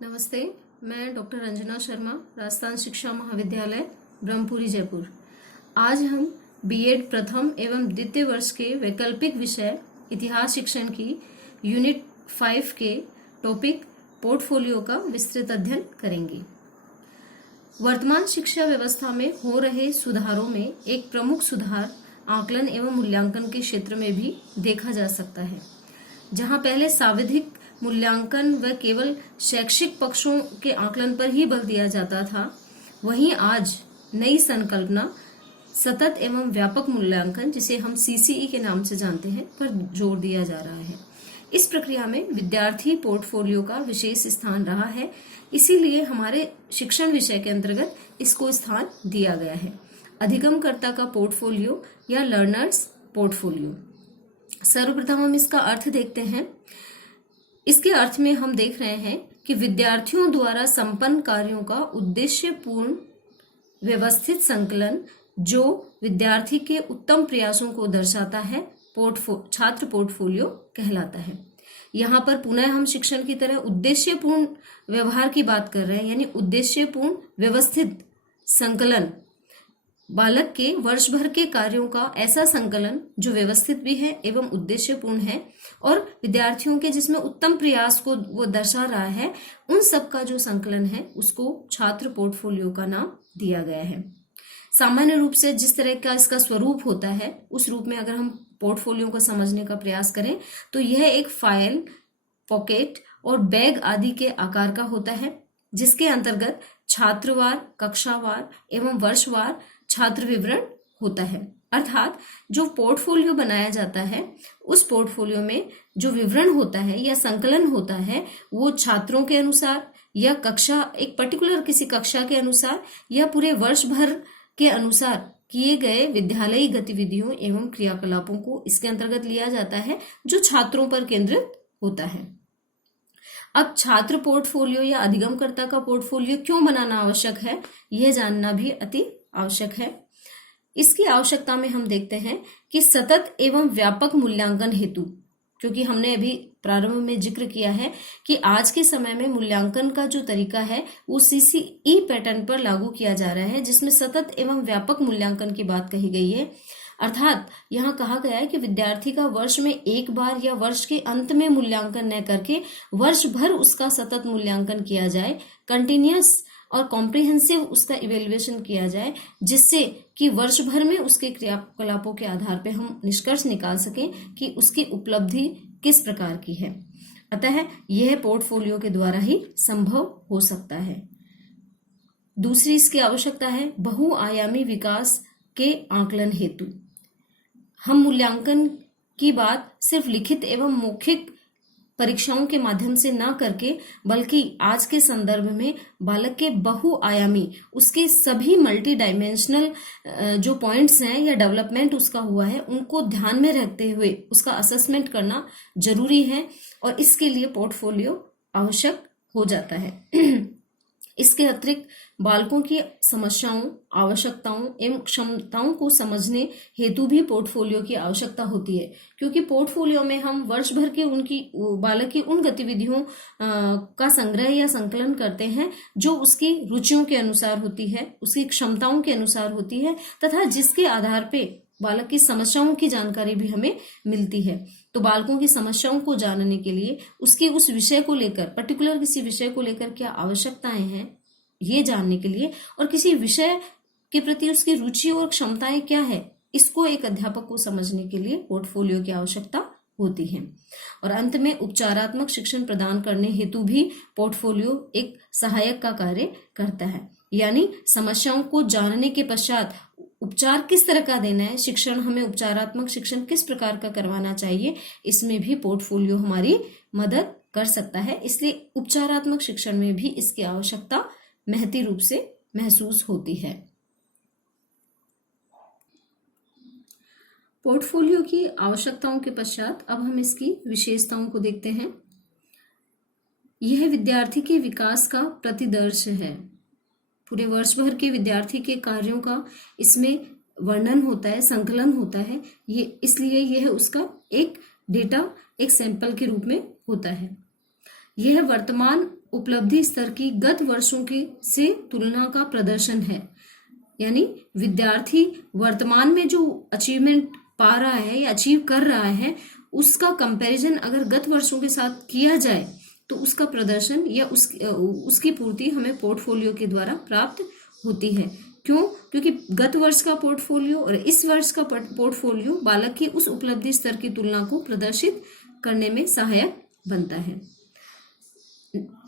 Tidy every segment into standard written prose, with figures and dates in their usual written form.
नमस्ते, मैं डॉक्टर रंजना शर्मा, राजस्थान शिक्षा महाविद्यालय ब्रह्मपुरी जयपुर। आज हम बीएड प्रथम एवं द्वितीय वर्ष के वैकल्पिक विषय इतिहास शिक्षण की यूनिट 5 के टॉपिक पोर्टफोलियो का विस्तृत अध्ययन करेंगे। वर्तमान शिक्षा व्यवस्था में हो रहे सुधारों में एक प्रमुख सुधार आकलन एवं मूल्यांकन के क्षेत्र में भी देखा जा सकता है। जहां पहले सांविधिक मूल्यांकन व केवल शैक्षिक पक्षों के आकलन पर ही बल दिया जाता था, वहीं आज नई संकल्पना सतत एवं व्यापक मूल्यांकन, जिसे हम सीसीई के नाम से जानते हैं, पर जोर दिया जा रहा है। इस प्रक्रिया में विद्यार्थी पोर्टफोलियो का विशेष स्थान रहा है, इसीलिए हमारे शिक्षण विषय के अंतर्गत इसको स्थान दिया गया है। अधिगमकर्ता का पोर्टफोलियो या लर्नर्स पोर्टफोलियो। सर्वप्रथम हम इसका अर्थ देखते हैं। इसके अर्थ में हम देख रहे हैं कि विद्यार्थियों द्वारा संपन्न कार्यों का उद्देश्यपूर्ण व्यवस्थित संकलन, जो विद्यार्थी के उत्तम प्रयासों को दर्शाता है, छात्र पोर्टफोलियो कहलाता है। यहाँ पर पुनः हम शिक्षण की तरह उद्देश्यपूर्ण व्यवहार की बात कर रहे हैं, यानी उद्देश्यपूर्ण व्यवस्थित संकलन, बालक के वर्ष भर के कार्यों का ऐसा संकलन जो व्यवस्थित भी है एवं उद्देश्यपूर्ण है, और विद्यार्थियों के जिसमें उत्तम प्रयास को वो दर्शा रहा है, उन सब का जो संकलन है उसको छात्र पोर्टफोलियो का नाम दिया गया है। सामान्य रूप से जिस तरह का इसका स्वरूप होता है, उस रूप में अगर हम पोर्टफोलियो को समझने का प्रयास करें तो यह एक फाइल, पॉकेट और बैग आदि के आकार का होता है, जिसके अंतर्गत छात्रवार, कक्षावार एवं वर्षवार छात्र विवरण होता है। अर्थात जो पोर्टफोलियो बनाया जाता है, उस पोर्टफोलियो में जो विवरण होता है या संकलन होता है, वो छात्रों के अनुसार या कक्षा, एक पर्टिकुलर किसी कक्षा के अनुसार या पूरे वर्ष भर के अनुसार किए गए विद्यालयी गतिविधियों एवं क्रियाकलापों को इसके अंतर्गत लिया जाता है, जो छात्रों पर केंद्रित होता है। अब छात्र पोर्टफोलियो या अधिगमकर्ता का पोर्टफोलियो क्यों बनाना आवश्यक है, यह जानना भी अति आवश्यक है। इसकी आवश्यकता में हम देखते हैं कि सतत एवं व्यापक मूल्यांकन हेतु, क्योंकि हमने अभी प्रारंभ में जिक्र किया है कि आज के समय में मूल्यांकन का जो तरीका है वो सीसीई पैटर्न पर लागू किया जा रहा है, जिसमें सतत एवं व्यापक मूल्यांकन की बात कही गई है। अर्थात यहाँ कहा गया है कि विद्यार्थी का वर्ष में एक बार या वर्ष के अंत में मूल्यांकन न करके वर्ष भर उसका सतत मूल्यांकन किया जाए, कंटिन्यूअस और कॉम्प्रिहेंसिव उसका इवेल्युएशन किया जाए, जिससे कि वर्ष भर में उसके क्रियाकलापों के आधार पर हम निष्कर्ष निकाल सकें कि उसकी उपलब्धि किस प्रकार की है। अतः यह पोर्टफोलियो के द्वारा ही संभव हो सकता है। दूसरी इसकी आवश्यकता है बहुआयामी विकास के आकलन हेतु। हम मूल्यांकन की बात सिर्फ लिखित एवं मौखिक परीक्षाओं के माध्यम से ना करके, बल्कि आज के संदर्भ में बालक के बहुआयामी, उसके सभी मल्टी डायमेंशनल जो पॉइंट्स हैं या डेवलपमेंट उसका हुआ है, उनको ध्यान में रखते हुए उसका असेसमेंट करना जरूरी है, और इसके लिए पोर्टफोलियो आवश्यक हो जाता है। इसके अतिरिक्त बालकों की समस्याओं, आवश्यकताओं एवं क्षमताओं को समझने हेतु भी पोर्टफोलियो की आवश्यकता होती है, क्योंकि पोर्टफोलियो में हम वर्ष भर के बालक की उन गतिविधियों का संग्रह या संकलन करते हैं जो उसकी रुचियों के अनुसार होती है, उसकी क्षमताओं के अनुसार होती है, तथा जिसके आधार पे बालक की समस्याओं की जानकारी भी हमें मिलती है। तो बालकों की समस्याओं को जानने के लिए, उसकी उस विषय को लेकर, पर्टिकुलर किसी विषय को लेकर क्या आवश्यकताएं हैं, ये जानने के लिए, और किसी विषय के प्रति उसकी रुचि और क्षमताएं क्या है, इसको एक अध्यापक को समझने के लिए पोर्टफोलियो की आवश्यकता होती है। और अंत में उपचारात्मक शिक्षण प्रदान करने हेतु भी पोर्टफोलियो एक सहायक का कार्य करता है, यानी समस्याओं को जानने के पश्चात उपचार किस तरह का देना है, शिक्षण हमें उपचारात्मक शिक्षण किस प्रकार का करवाना चाहिए, इसमें भी पोर्टफोलियो हमारी मदद कर सकता है। इसलिए उपचारात्मक शिक्षण में भी इसकी आवश्यकता महती रूप से महसूस होती है। पोर्टफोलियो की आवश्यकताओं के पश्चात अब हम इसकी विशेषताओं को देखते हैं। यह विद्यार्थी के विकास का प्रतिदर्श है। पूरे वर्ष भर के विद्यार्थी के कार्यों का इसमें वर्णन होता है, संकलन होता है, ये इसलिए यह उसका एक डेटा, एक सैंपल के रूप में होता है। यह वर्तमान उपलब्धि स्तर की गत वर्षों की से तुलना का प्रदर्शन है। यानी विद्यार्थी वर्तमान में जो अचीवमेंट पा रहा है या अचीव कर रहा है, उसका कंपैरिजन अगर गत वर्षों के साथ किया जाए तो उसका प्रदर्शन या उसकी पूर्ति हमें पोर्टफोलियो के द्वारा प्राप्त होती है। क्यों? क्योंकि गत वर्ष का पोर्टफोलियो और इस वर्ष का पोर्टफोलियो बालक की उस उपलब्धि स्तर की तुलना को प्रदर्शित करने में सहायक बनता है।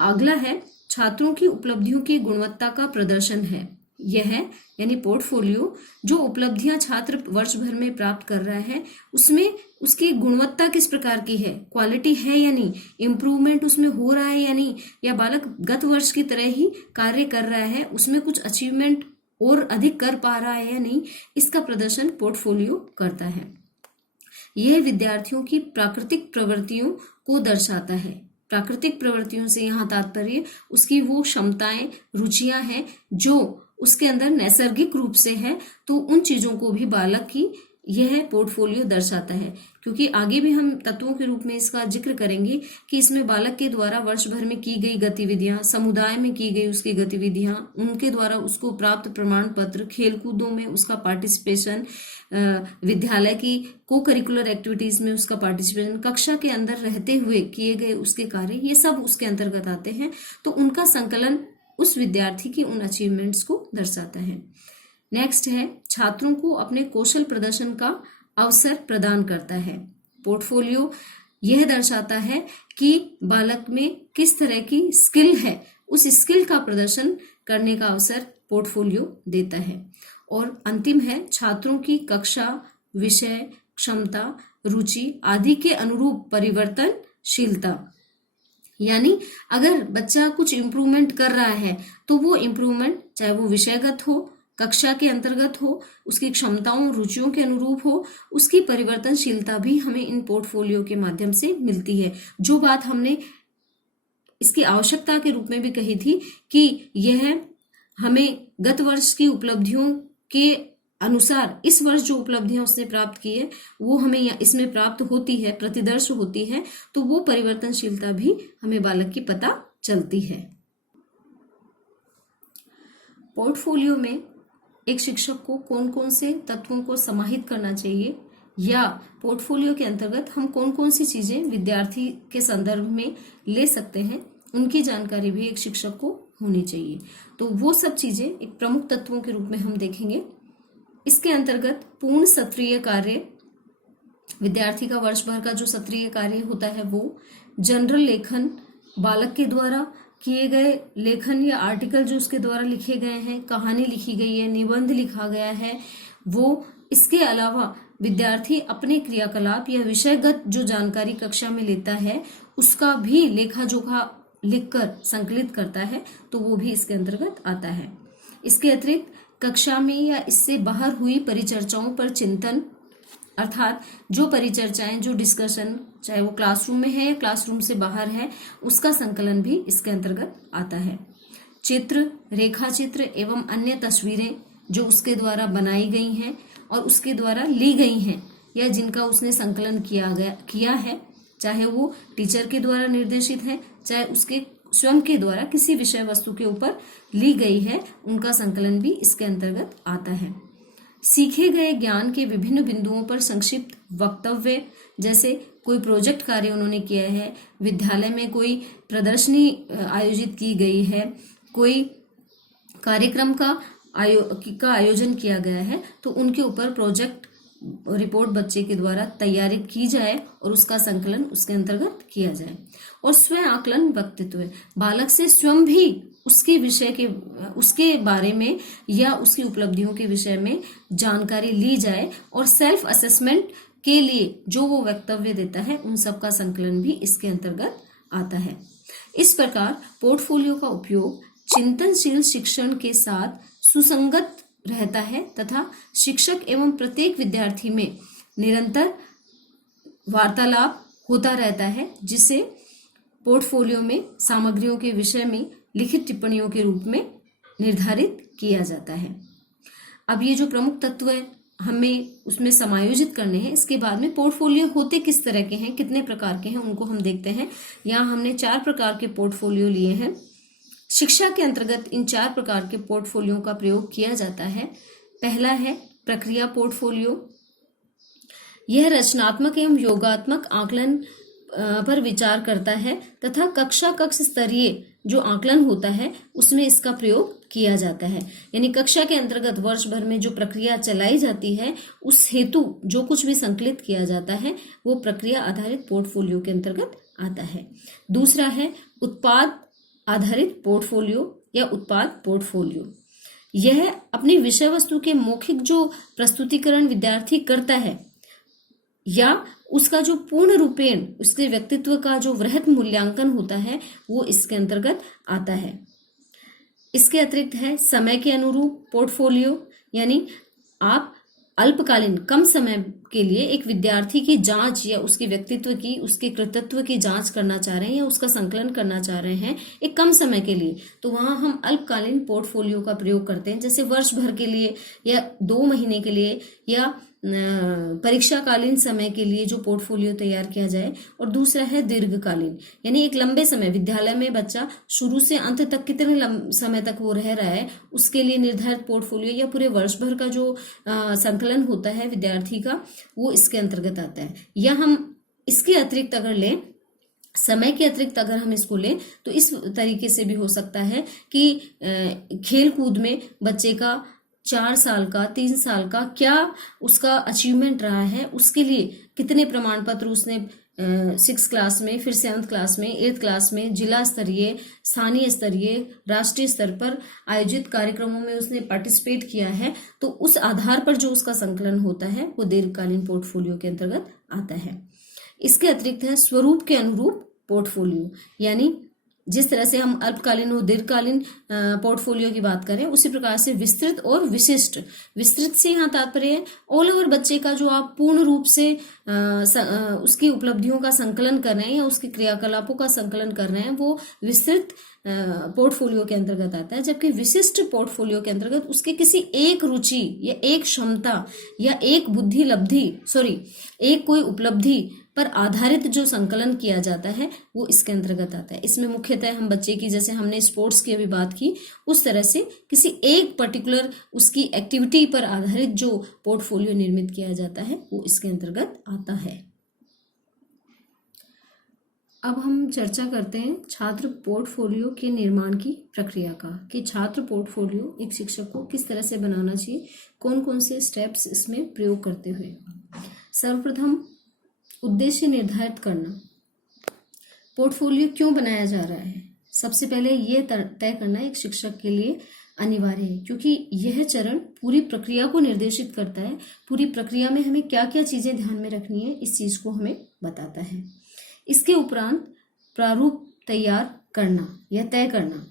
अगला है छात्रों की उपलब्धियों की गुणवत्ता का प्रदर्शन है। यह यानी पोर्टफोलियो जो उपलब्धियां छात्र वर्ष भर में प्राप्त कर रहा है, उसमें उसकी गुणवत्ता किस प्रकार की है, क्वालिटी है या नहीं, इम्प्रूवमेंट उसमें हो रहा है या नहीं, या बालक गत वर्ष की तरह ही कार्य कर रहा है, उसमें कुछ अचीवमेंट और अधिक कर पा रहा है या नहीं, इसका प्रदर्शन पोर्टफोलियो करता है। यह विद्यार्थियों की प्राकृतिक प्रवृत्तियों को दर्शाता है। प्राकृतिक प्रवृत्तियों से यहाँ तात्पर्य उसकी वो क्षमताएं, रुचियां हैं जो उसके अंदर नैसर्गिक रूप से है, तो उन चीजों को भी बालक की यह पोर्टफोलियो दर्शाता है। क्योंकि आगे भी हम तत्वों के रूप में इसका जिक्र करेंगे कि इसमें बालक के द्वारा वर्ष भर में की गई गतिविधियां, समुदाय में की गई उसकी गतिविधियां, उनके द्वारा उसको प्राप्त प्रमाण पत्र, खेलकूदों में उसका पार्टिसिपेशन, विद्यालय की को करिकुलर एक्टिविटीज में उसका पार्टिसिपेशन, कक्षा के अंदर रहते हुए किए गए उसके कार्य, ये सब उसके अंतर्गत आते हैं। तो उनका संकलन उस विद्यार्थी की उन अचीवमेंट्स को दर्शाता है। नेक्स्ट है छात्रों को अपने कौशल प्रदर्शन का अवसर प्रदान करता है। पोर्टफोलियो यह दर्शाता है कि बालक में किस तरह की स्किल है, उस स्किल का प्रदर्शन करने का अवसर पोर्टफोलियो देता है। और अंतिम है छात्रों की कक्षा, विषय, क्षमता, रुचि आदि के अनुरूप परिवर्तनशीलता। यानी अगर बच्चा कुछ इम्प्रूवमेंट कर रहा है तो वो इम्प्रूवमेंट चाहे वो विषयगत हो, कक्षा के अंतर्गत हो, उसकी क्षमताओं, रुचियों के अनुरूप हो, उसकी परिवर्तनशीलता भी हमें इन पोर्टफोलियो के माध्यम से मिलती है। जो बात हमने इसकी आवश्यकता के रूप में भी कही थी कि यह हमें गत वर्ष की उपलब्धियों के अनुसार इस वर्ष जो उपलब्धियां उसने प्राप्त की है वो हमें इसमें प्राप्त होती है, प्रतिदर्श होती है, तो वो परिवर्तनशीलता भी हमें बालक की पता चलती है। पोर्टफोलियो में एक शिक्षक को कौन कौन से तत्वों को समाहित करना चाहिए, या पोर्टफोलियो के अंतर्गत हम कौन कौन सी चीजें विद्यार्थी के संदर्भ में ले सकते हैं, उनकी जानकारी भी एक शिक्षक को होनी चाहिए। तो वो सब चीजें एक प्रमुख तत्वों के रूप में हम देखेंगे। इसके अंतर्गत पूर्ण सत्रीय कार्य, विद्यार्थी का वर्ष भर का जो सत्रीय कार्य होता है वो, जनरल लेखन, बालक के द्वारा किए गए लेखन या आर्टिकल जो उसके द्वारा लिखे गए हैं, कहानी लिखी गई है, निबंध लिखा गया है वो। इसके अलावा विद्यार्थी अपने क्रियाकलाप या विषयगत जो जानकारी कक्षा में लेता है उसका भी लेखा जोखा लिखकर संकलित करता है, तो वो भी इसके अंतर्गत आता है। इसके अतिरिक्त कक्षा में या इससे बाहर हुई परिचर्चाओं पर चिंतन, अर्थात जो परिचर्चाएं, जो डिस्कशन, चाहे वो क्लासरूम में है या क्लासरूम से बाहर है, उसका संकलन भी इसके अंतर्गत आता है। चित्र, रेखा चित्र एवं अन्य तस्वीरें जो उसके द्वारा बनाई गई हैं और उसके द्वारा ली गई हैं या जिनका उसने संकलन किया है, चाहे वो टीचर के द्वारा निर्देशित है, चाहे उसके स्वयं के द्वारा किसी विषय वस्तु के ऊपर ली गई है, उनका संकलन भी इसके अंतर्गत आता है। सीखे गए ज्ञान के विभिन्न बिंदुओं पर संक्षिप्त वक्तव्य, जैसे कोई प्रोजेक्ट कार्य उन्होंने किया है, विद्यालय में कोई प्रदर्शनी आयोजित की गई है, कोई कार्यक्रम का आयोजन किया गया है, तो उनके ऊपर प्रोजेक्ट रिपोर्ट बच्चे के द्वारा तैयारी की जाए और उसका संकलन उसके अंतर्गत किया जाए। और स्वयं आकलन व्यक्तित्व, बालक से स्वयं भी उसके विषय के, उसके बारे में या उसकी उपलब्धियों के विषय में जानकारी ली जाए और सेल्फ असेसमेंट के लिए जो वो वक्तव्य देता है उन सब का संकलन भी इसके अंतर्गत आता है। इस प्रकार पोर्टफोलियो का उपयोग चिंतनशील शिक्षण के साथ सुसंगत रहता है तथा शिक्षक एवं प्रत्येक विद्यार्थी में निरंतर वार्तालाप होता रहता है, जिसे पोर्टफोलियो में सामग्रियों के विषय में लिखित टिप्पणियों के रूप में निर्धारित किया जाता है। अब ये जो प्रमुख तत्व हमें उसमें समायोजित करने हैं। इसके बाद में पोर्टफोलियो होते किस तरह के हैं, कितने प्रकार के हैं, उनको हम देखते हैं। यहाँ हमने 4 प्रकार के पोर्टफोलियो लिए हैं। शिक्षा के अंतर्गत इन 4 प्रकार के पोर्टफोलियो का प्रयोग किया जाता है। पहला है प्रक्रिया पोर्टफोलियो। यह रचनात्मक एवं योगात्मक आकलन पर विचार करता है तथा कक्ष स्तरीय जो आकलन होता है उसमें इसका प्रयोग किया जाता है। यानी कक्षा के अंतर्गत वर्ष भर में जो प्रक्रिया चलाई जाती है उस हेतु जो कुछ भी संकलित किया जाता है वो प्रक्रिया आधारित पोर्टफोलियो के अंतर्गत आता है। दूसरा है उत्पाद आधारित पोर्टफोलियो या उत्पाद पोर्टफोलियो। यह अपनी विषय वस्तु के मौखिक जो प्रस्तुतिकरण विद्यार्थी करता है या उसका जो पूर्ण रूपेण उसके व्यक्तित्व का जो वृहत मूल्यांकन होता है वो इसके अंतर्गत आता है। इसके अतिरिक्त है समय के अनुरूप पोर्टफोलियो, यानी आप अल्पकालीन कम समय के लिए एक विद्यार्थी की जांच या उसके व्यक्तित्व की, उसके कृतित्व की जांच करना चाह रहे हैं या उसका संकलन करना चाह रहे हैं एक कम समय के लिए, तो वहां हम अल्पकालीन पोर्टफोलियो का प्रयोग करते हैं। जैसे वर्ष भर के लिए या 2 महीने के लिए या परीक्षाकालीन समय के लिए जो पोर्टफोलियो तैयार किया जाए। और दूसरा है दीर्घकालीन, यानी एक लंबे समय, विद्यालय में बच्चा शुरू से अंत तक कितने समय तक वो रह रहा है उसके लिए निर्धारित पोर्टफोलियो या पूरे वर्ष भर का जो संकलन होता है विद्यार्थी का वो इसके अंतर्गत आता है। या हम इसके अतिरिक्त अगर लें, समय के अतिरिक्त अगर हम इसको लें तो इस तरीके से भी हो सकता है कि खेल कूद में बच्चे का 4 साल का, 3 साल का क्या उसका अचीवमेंट रहा है, उसके लिए कितने प्रमाण पत्र उसने 6th क्लास में, फिर 7th क्लास में, 8th क्लास में, जिला स्तरीय, स्थानीय स्तरीय, राष्ट्रीय स्तर पर आयोजित कार्यक्रमों में उसने पार्टिसिपेट किया है, तो उस आधार पर जो उसका संकलन होता है वो दीर्घकालीन पोर्टफोलियो के अंतर्गत आता है। इसके अतिरिक्त है स्वरूप के अनुरूप पोर्टफोलियो, यानी जिस तरह से हम अल्पकालीन और दीर्घकालीन पोर्टफोलियो की बात करें उसी प्रकार से विस्तृत और विशिष्ट। विस्तृत से यहाँ तात्पर्य है ऑल ओवर बच्चे का जो आप पूर्ण रूप से उसकी उपलब्धियों का संकलन कर रहे हैं या उसके क्रियाकलापों का संकलन कर रहे हैं वो विस्तृत पोर्टफोलियो के अंतर्गत आता है। जबकि विशिष्ट पोर्टफोलियो के अंतर्गत उसके किसी एक रुचि या एक क्षमता या एक एक कोई उपलब्धि पर आधारित जो संकलन किया जाता है वो इसके अंतर्गत आता है। इसमें मुख्यतः हम बच्चे की, जैसे हमने स्पोर्ट्स की अभी बात की, उस तरह से किसी एक पर्टिकुलर उसकी एक्टिविटी पर आधारित जो पोर्टफोलियो निर्मित किया जाता है वो इसके अंतर्गत आता है। अब हम चर्चा करते हैं छात्र पोर्टफोलियो के निर्माण की प्रक्रिया का, कि छात्र पोर्टफोलियो एक शिक्षक को किस तरह से बनाना चाहिए, कौन कौन से स्टेप्स इसमें प्रयोग करते हुए। सर्वप्रथम उद्देश्य निर्धारित करना। पोर्टफोलियो क्यों बनाया जा रहा है, सबसे पहले यह तय करना एक शिक्षक के लिए अनिवार्य है, क्योंकि यह चरण पूरी प्रक्रिया को निर्देशित करता है। पूरी प्रक्रिया में हमें क्या क्या चीजें ध्यान में रखनी है इस चीज को हमें बताता है। इसके उपरांत प्रारूप तैयार करना या तय करना,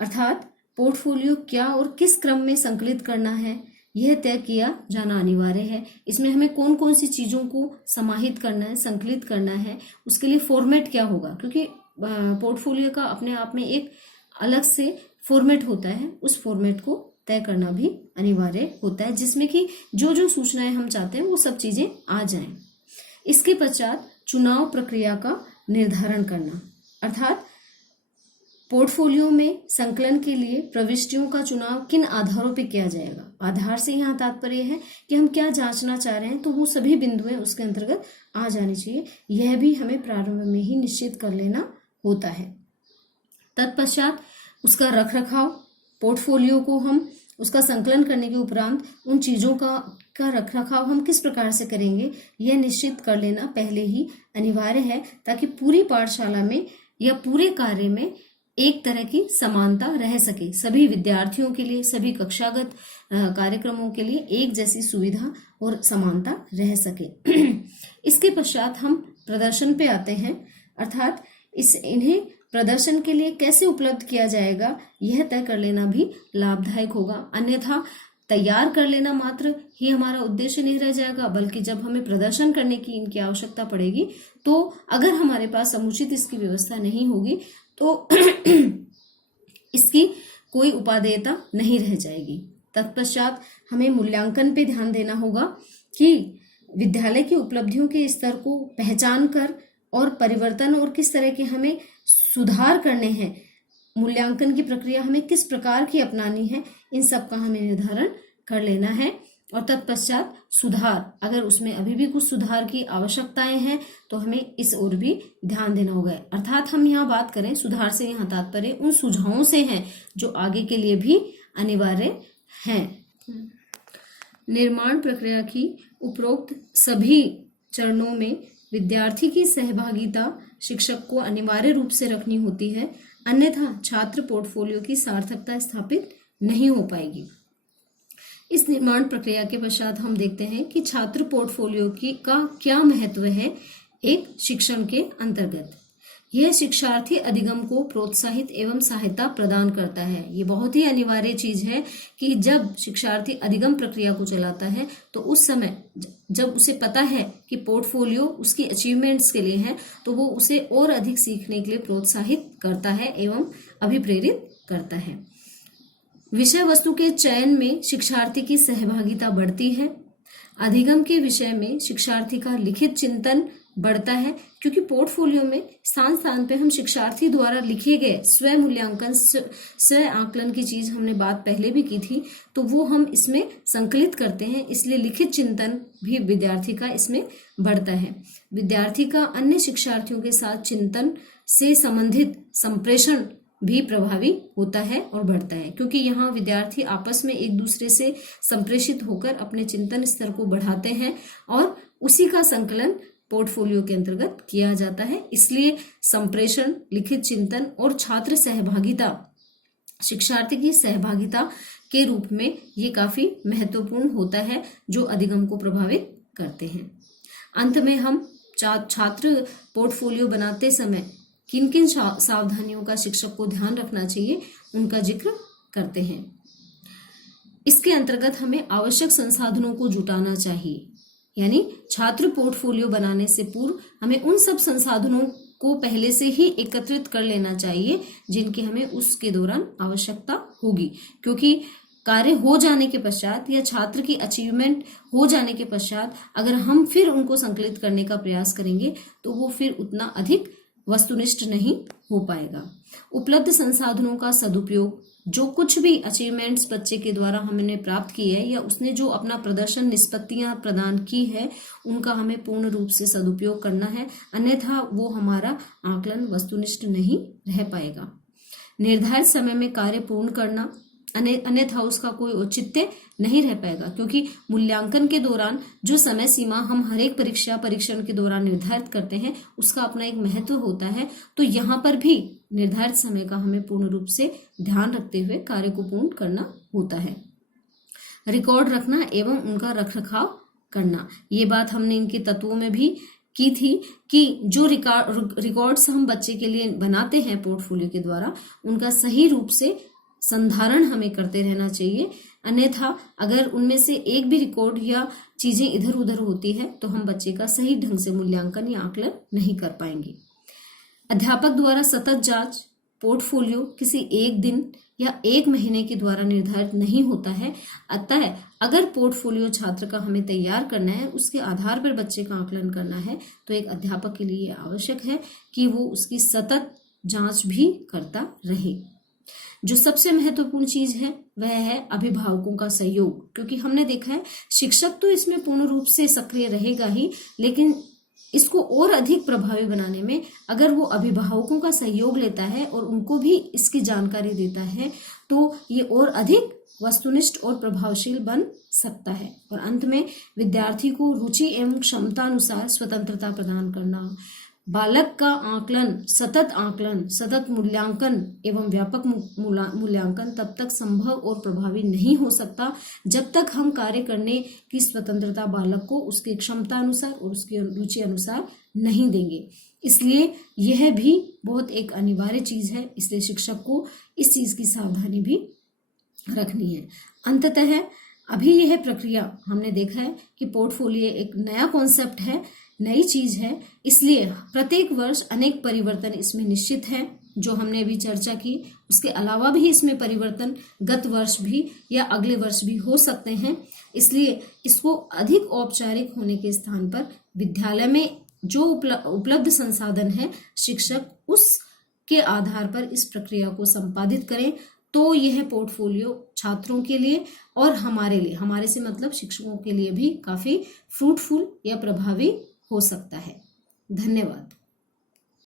अर्थात पोर्टफोलियो क्या और किस क्रम में संकलित करना है यह तय किया जाना अनिवार्य है। इसमें हमें कौन कौन सी चीजों को समाहित करना है, संकलित करना है, उसके लिए फॉर्मेट क्या होगा, क्योंकि पोर्टफोलियो का अपने आप में एक अलग से फॉर्मेट होता है, उस फॉर्मेट को तय करना भी अनिवार्य होता है जिसमें कि जो जो सूचनाएं हम चाहते हैं वो सब चीजें आ जाएं। इसके पश्चात चुनाव प्रक्रिया का निर्धारण करना, अर्थात पोर्टफोलियो में संकलन के लिए प्रविष्टियों का चुनाव किन आधारों पर किया जाएगा। आधार से यहाँ तात्पर्य है कि हम क्या जांचना चाह रहे हैं, तो वो सभी बिंदुएं उसके अंतर्गत आ जानी चाहिए। यह भी हमें प्रारंभ में ही निश्चित कर लेना होता है। तत्पश्चात उसका रखरखाव, पोर्टफोलियो को हम उसका संकलन करने के उपरांत उन चीजों का रखरखाव हम किस प्रकार से करेंगे यह निश्चित कर लेना पहले ही अनिवार्य है, ताकि पूरी पाठशाला में या पूरे कार्य में एक तरह की समानता रह सके। सभी विद्यार्थियों के लिए, सभी कक्षागत कार्यक्रमों के लिए एक जैसी सुविधा और समानता रह सके। इसके पश्चात हम प्रदर्शन पे आते हैं, अर्थात इन्हें प्रदर्शन के लिए कैसे उपलब्ध किया जाएगा यह तय कर लेना भी लाभदायक होगा। अन्यथा तैयार कर लेना मात्र ही हमारा उद्देश्य नहीं रह जाएगा, बल्कि जब हमें प्रदर्शन करने की इनकी आवश्यकता पड़ेगी तो अगर हमारे पास समुचित इसकी व्यवस्था नहीं होगी तो इसकी कोई उपादेयता नहीं रह जाएगी। तत्पश्चात हमें मूल्यांकन पे ध्यान देना होगा कि विद्यालय की उपलब्धियों के स्तर को पहचान कर और परिवर्तन और किस तरह के हमें सुधार करने हैं, मूल्यांकन की प्रक्रिया हमें किस प्रकार की अपनानी है, इन सब का हमें निर्धारण कर लेना है। और तत्पश्चात सुधार, अगर उसमें अभी भी कुछ सुधार की आवश्यकताएं हैं तो हमें इस ओर भी ध्यान देना होगा। अर्थात हम यहाँ बात करें सुधार से, यहाँ तात्पर्य उन सुझावों से है जो आगे के लिए भी अनिवार्य हैं। निर्माण प्रक्रिया की उपरोक्त सभी चरणों में विद्यार्थी की सहभागिता शिक्षक को अनिवार्य रूप से रखनी होती है, अन्यथा छात्र पोर्टफोलियो की सार्थकता स्थापित नहीं हो पाएगी। इस निर्माण प्रक्रिया के पश्चात हम देखते हैं कि छात्र पोर्टफोलियो का क्या महत्व है एक शिक्षण के अंतर्गत। यह शिक्षार्थी अधिगम को प्रोत्साहित एवं सहायता प्रदान करता है। ये बहुत ही अनिवार्य चीज है कि जब शिक्षार्थी अधिगम प्रक्रिया को चलाता है तो उस समय जब उसे पता है कि पोर्टफोलियो उसकी अचीवमेंट्स के लिए है तो वो उसे और अधिक सीखने के लिए प्रोत्साहित करता है एवं अभिप्रेरित करता है। विषय वस्तु के चयन में शिक्षार्थी की सहभागिता बढ़ती है। अधिगम के विषय में शिक्षार्थी का लिखित चिंतन बढ़ता है, क्योंकि पोर्टफोलियो में स्थान स्थान पे हम शिक्षार्थी द्वारा लिखे गए स्व मूल्यांकन स्व आकलन की चीज हमने बात पहले भी की थी, तो वो हम इसमें संकलित करते हैं, इसलिए लिखित चिंतन भी विद्यार्थी का इसमें बढ़ता है। विद्यार्थी का अन्य शिक्षार्थियों के साथ चिंतन से संबंधित संप्रेषण भी प्रभावी होता है और बढ़ता है, क्योंकि यहाँ विद्यार्थी आपस में एक दूसरे से संप्रेषित होकर अपने चिंतन स्तर को बढ़ाते हैं और उसी का संकलन पोर्टफोलियो के अंतर्गत किया जाता है। इसलिए संप्रेषण, लिखित चिंतन और छात्र सहभागिता, शिक्षार्थी की सहभागिता के रूप में ये काफी महत्वपूर्ण होता है जो अधिगम को प्रभावित करते हैं। अंत में हम छात्र पोर्टफोलियो बनाते समय किन किन सावधानियों का शिक्षक को ध्यान रखना चाहिए उनका जिक्र करते हैं। इसके अंतर्गत हमें आवश्यक संसाधनों को जुटाना चाहिए, यानी छात्र पोर्टफोलियो बनाने से पूर्व हमें उन सब संसाधनों को पहले से ही एकत्रित कर लेना चाहिए जिनकी हमें उसके दौरान आवश्यकता होगी, क्योंकि कार्य हो जाने के पश्चात या छात्र की अचीवमेंट हो जाने के पश्चात अगर हम फिर उनको संकलित करने का प्रयास करेंगे तो वो फिर उतना अधिक वस्तुनिष्ठ नहीं हो पाएगा। उपलब्ध संसाधनों का सदुपयोग, जो कुछ भी अचीवमेंट्स बच्चे के द्वारा हमने प्राप्त की है या उसने जो अपना प्रदर्शन निष्पत्तियां प्रदान की है उनका हमें पूर्ण रूप से सदुपयोग करना है, अन्यथा वो हमारा आकलन वस्तुनिष्ठ नहीं रह पाएगा। निर्धारित समय में कार्य पूर्ण करना, अन्यथा उसका कोई औचित्य नहीं रह पाएगा, क्योंकि मूल्यांकन के दौरान जो समय सीमा हम हर एक परीक्षण के दौरान निर्धारित करते हैं उसका अपना एक महत्व होता है। तो यहाँ पर भी निर्धारित समय का हमें पूर्ण रूप से ध्यान रखते हुए कार्य को पूर्ण करना होता है। रिकॉर्ड रखना एवं उनका रखरखाव करना, ये बात हमने इनके तत्वों में भी की थी कि जो रिकॉर्ड्स हम बच्चे के लिए बनाते हैं पोर्टफोलियो के द्वारा उनका सही रूप से संधारण हमें करते रहना चाहिए, अन्यथा अगर उनमें से एक भी रिकॉर्ड या चीजें इधर उधर होती है तो हम बच्चे का सही ढंग से मूल्यांकन या आकलन नहीं कर पाएंगे। अध्यापक द्वारा सतत जांच पोर्टफोलियो किसी एक दिन या एक महीने के द्वारा निर्धारित नहीं होता है, अतः अगर पोर्टफोलियो छात्र का हमें तैयार करना है, उसके आधार पर बच्चे का आकलन करना है, तो एक अध्यापक के लिए आवश्यक है कि वो उसकी सतत जांच भी करता रहे। जो सबसे महत्वपूर्ण चीज है वह है अभिभावकों का सहयोग, क्योंकि हमने देखा है शिक्षक तो इसमें पूर्ण रूप से सक्रिय रहेगा ही, लेकिन इसको और अधिक प्रभावी बनाने में अगर वो अभिभावकों का सहयोग लेता है और उनको भी इसकी जानकारी देता है तो ये और अधिक वस्तुनिष्ठ और प्रभावशील बन सकता है। और अंत में विद्यार्थी को रुचि एवं क्षमता अनुसार स्वतंत्रता प्रदान करना, बालक का आकलन, सतत मूल्यांकन एवं व्यापक मूल्यांकन तब तक संभव और प्रभावी नहीं हो सकता जब तक हम कार्य करने की स्वतंत्रता बालक को उसकी क्षमता अनुसार और उसकी रुचि अनुसार नहीं देंगे। इसलिए यह भी बहुत एक अनिवार्य चीज है, इसलिए शिक्षक को इस चीज की सावधानी भी रखनी है। अंततः अभी यह प्रक्रिया हमने देखा है कि पोर्टफोलियो एक नया कॉन्सेप्ट है, नई चीज है, इसलिए प्रत्येक वर्ष अनेक परिवर्तन इसमें निश्चित है। जो हमने अभी चर्चा की, उसके अलावा भी इसमें परिवर्तन गत वर्ष भी या अगले वर्ष भी हो सकते हैं। इसलिए इसको अधिक औपचारिक होने के स्थान पर विद्यालय में जो उपलब्ध संसाधन है, शिक्षक उसके आधार पर इस प्रक्रिया को संपादित करें, तो यह पोर्टफोलियो छात्रों के लिए और हमारे लिए, हमारे से मतलब शिक्षकों के लिए भी काफी फ्रूटफुल या प्रभावी हो सकता है। धन्यवाद।